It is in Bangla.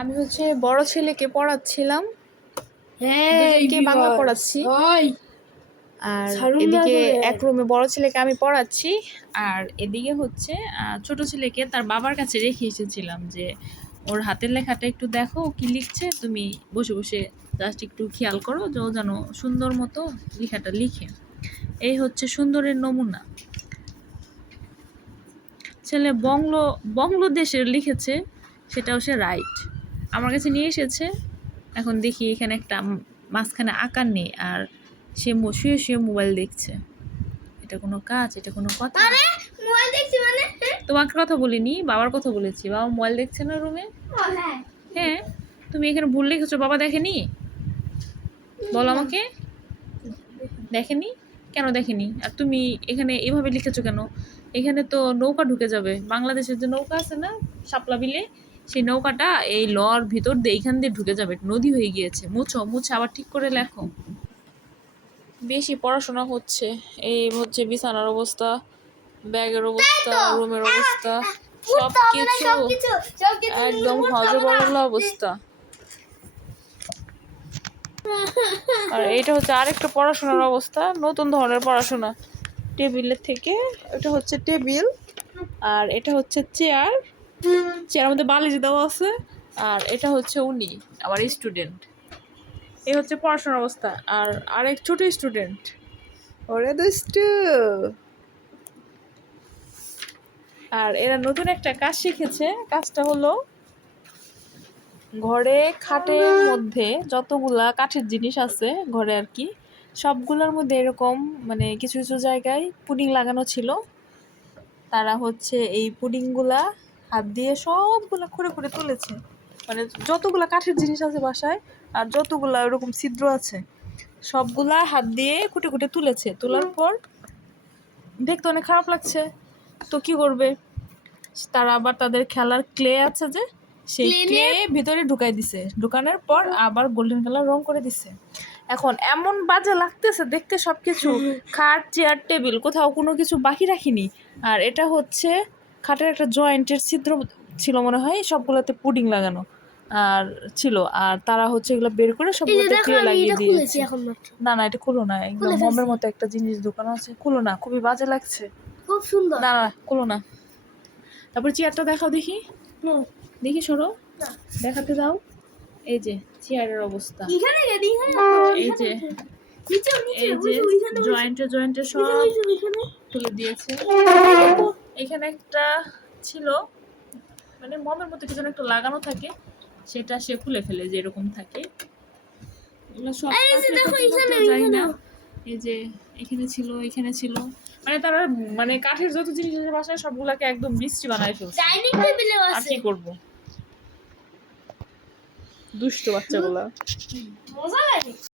আমি হচ্ছে বড় ছেলেকে পড়াচ্ছিলাম। হ্যাঁ বাংলা পড়াচ্ছি। আর এদিকে এক রুমে বড় ছেলেকে আমি পড়াচ্ছি। আর এদিকে হচ্ছে ছোট ছেলেকে তার বাবার কাছে রেখে এসেছিলাম যে ওর হাতের লেখাটা একটু দেখো ও কি লিখছে? তুমি বসে বসে জাস্ট একটু খেয়াল করো যে ও যেন সুন্দর মতো লেখাটা লিখে। এই হচ্ছে সুন্দরের নমুনা। ছেলে বংলো বাংলাদেশের লিখেছে সেটাও সে রাইট আমার কাছে নিয়ে এসেছে। এখন দেখি এখানে একটা মাঝখানে আকার নেই আর সে শুয়ে শুয়ে মোবাইল দেখছে। এটা কোনো কাজ এটা কোনো কথা। মোবাইল দেখছি মানে? তোমাকে কথা বলিনি বাবার কথা বলেছি। বাবা মোবাইল দেখছে না রুমে হ্যাঁ। হ্যাঁ? তুমি এখানে ভুল লিখেছো বাবা দেখেনি? বলো আমাকে। দেখেনি? কেন দেখেনি? আর তুমি এখানে এভাবে লিখেছো কেন? এখানে তো নৌকা ঢুকে যাবে। বাংলাদেশের যে নৌকা আছে না শাপলা বিলে সেই নৌকাটা এই লর ভিতর দিয়ে এইখান দিয়ে ঢুকে যাবে নদী হয়ে গিয়েছে। মুছো মুছে আবার ঠিক করে লেখো। বেশি পড়াশোনা হচ্ছে এই হচ্ছে বিছানার অবস্থা ব্যাগের অবস্থা রুমের অবস্থা সব কিছু সবকিছু একদম হজবরল অবস্থা। আর এইটা হচ্ছে আরেকটা পড়াশোনার অবস্থা নতুন ধরনের পড়াশোনা। টেবিলের থেকে এটা হচ্ছে টেবিল আর এটা হচ্ছে চেয়ার। চেয়ারের মধ্যে বালিশ দেওয়া আছে। আর এটা হচ্ছে উনি আমার স্টুডেন্ট এই হচ্ছে পড়াশোনার অবস্থা। আর আরেক ছোট স্টুডেন্ট ওরে দুষ্টু। আর এরা নতুন একটা কাজ শিখেছে। কাজটা হলো ঘরে খাটের মধ্যে যতগুলা কাঠের জিনিস আছে ঘরে আর কি সবগুলোর মধ্যে এরকম মানে কিছু কিছু জায়গায় পুডিং লাগানো ছিল। তারা হচ্ছে এই পুডিংগুলা হাত দিয়ে সবগুলা খুঁড়ে খুঁড়ে তুলেছে। মানে যতগুলা কাঠের জিনিস আছে বাসায় আর যতগুলা ওরকম ছিদ্র আছে সবগুলা হাত দিয়ে খুঁটে খুঁটে তুলেছে। তোলার পর দেখতে অনেক খারাপ লাগছে। তো কি করবে? তারা আবার তাদের খেলার ক্লে আছে যে সেই ক্লে ভিতরে ঢুকাই দিছে। ঢুকানোর পর আবার গোল্ডেন কালার রং করে দিছে। এখন এমন বাজে লাগতেছে দেখতে সবকিছু। খাট চেয়ার টেবিল কোথাও কোনো কিছু বাকি রাখিনি। আর এটা হচ্ছে খাটের একটা জয়েন্টের ছিদ্র ছিল মনে হয় সবগুলোতে পুডিং লাগানো আর ছিল। আর তারা হচ্ছে এগুলো বের করে সবগুলোতে দেখো লাগিয়ে দিয়েছে। না না এটা খুলো না একদম মমের মতো একটা জিনিস দোকান আছে। খুলো না খুবই বাজে লাগছে। খুব সুন্দর। না না খুলো না। তারপর চেয়ারটা দেখাও দেখি। হুম। দেখি সরো। না। দেখাতে দাও। এই যে চেয়ারের অবস্থা। এই যে নিচে নিচে এই যে জয়েন্টে জয়েন্টে সব তুলে দিয়েছে। এখানে একটা ছিল মানে মমের মতো কিছু একটা লাগানো থাকে সেটা সে খুলে ফেলে যে এরকম থাকে। এগুলো সব এই যে এখানে, না। এই যে এখানে ছিল এখানে ছিল। মানে তারা মানে কাঠের যত জিনিস আছে বাসায় সবগুলাকে একদম বৃষ্টি বানায় ফেলছে। ডাইনিং টেবিলেও আর কি করব? দুষ্ট বাচ্চাগুলা। মজা লাগে।